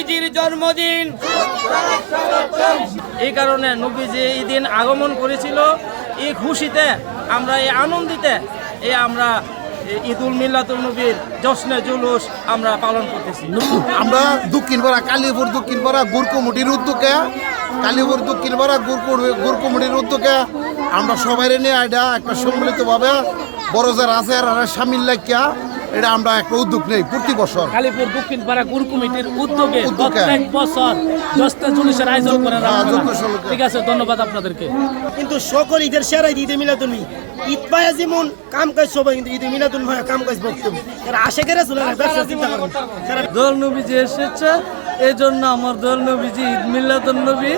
নবীজির জন্মদিন। এই কারণে নবীজি এই দিন আগমন করেছিল, এই খুশিতে আমরা এই আনন্দিতে আমরা ঈদুল মিলাদুন নবীর জশ্নে জুলুস আমরা পালন করতেছি। আমরা দক্ষিণপাড়া কালীপুর দক্ষিণপাড়া গুড় কমিটির উদ্যোগে কালীপুর দক্ষিণপাড়া গুড় কমিটির উদ্যোগে আমরা সবাই নিয়ে এটা একটা সম্মিলিতভাবে বড় যারা আছে আর সামিল লাগিয়া এটা আমরা একটা উদ্যোগ নেই প্রতি বছর। কালীপুর দক্ষিণপাড়া গুড় কমিটির উদ্যোগে প্রত্যেক বছর জশ্নে জুলুসের আয়োজন করেন। ঠিক আছে, ধন্যবাদ আপনাদেরকে। কিন্তু সকল ঈদের সেরা ঈদে মিলাদুন ঈদ পায়া যেমন কাম কাজ সবাই কিন্তু ঈদে মিলাদুন হয় কাম কাজ বক্তব্য এরা আশে করে চলে না, ব্যবসা চিন্তা করেন। দোল নবীজি এসেছে, এই জন্য আমার দোল নবীজি ঈদ মিলাদুন নবী,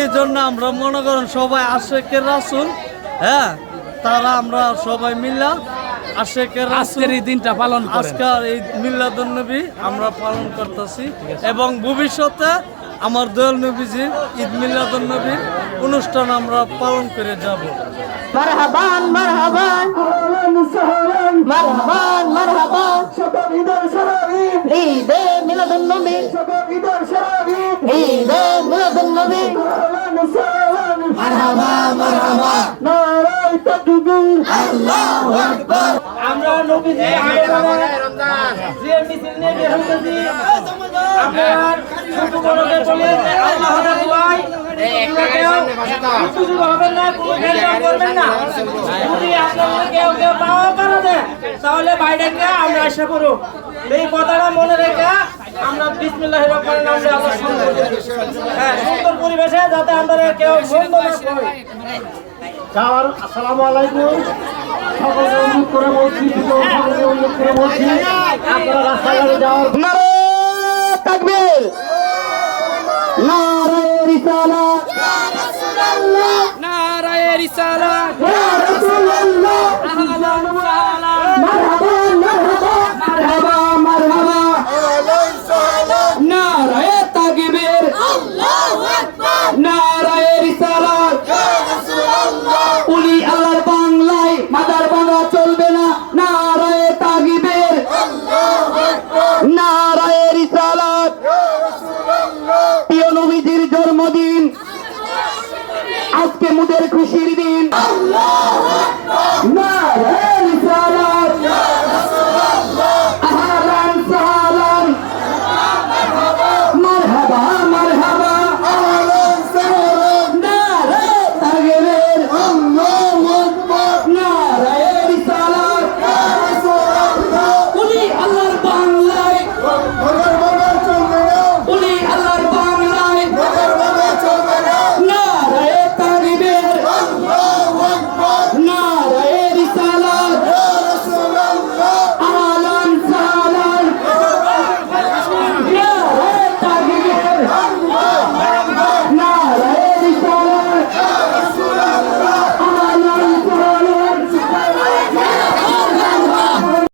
এই জন্য আমরা মনে করেন সবাই আশেকের রাসূল, হ্যাঁ তারা আমরা সবাই মিলা আশেকের আজকের এই দিনটা পালন করি। আজকের এই মিলাদুন নবী আমরা পালন করতেছি এবং ভবিষ্যতে আমার দোল নবীজি ঈদ মিলাদুন নবীর অনুষ্ঠান আমরা পালন করে যাব। মারহাবান মারহাবান মারহাবান মারহাবান ঈদে মিলাদুন নবী ঈদে মিলাদুন নবী মারহাবা মারহাবা নারায়ে তাকবীর আল্লাহু আকবার। আমরা নবীজি যে মিছিল নিয়ে বের হইতেছি, আপনার ছোট বড়দের বলে যে আল্লাহর দোয়ায় কিছু হবেন না, কোনো ভেজাল করবেন না। যদি আপনাদের কেউ কেউ পাওয়া কারণে তাহলে বাইরেকে আমরা আশা করব এই কথাটা মনে রেখে আমরা বিসমিল্লাহির রহমানির নামে আল্লাহ শুরু করি। হ্যাঁ, সুন্দর পরিবেশে যাতে আমরা কেউ বন্ধ না হয়। আসসালামু আলাইকুম। সকলকে অনুরোধ করে বলছি, সকলকে অনুরোধ করে বলছি আপনারা রাস্তাঘাটে যাওয়ার নারায়ে তাকবীর নারায়ে রিসালাত নারায়ে রিসালাত।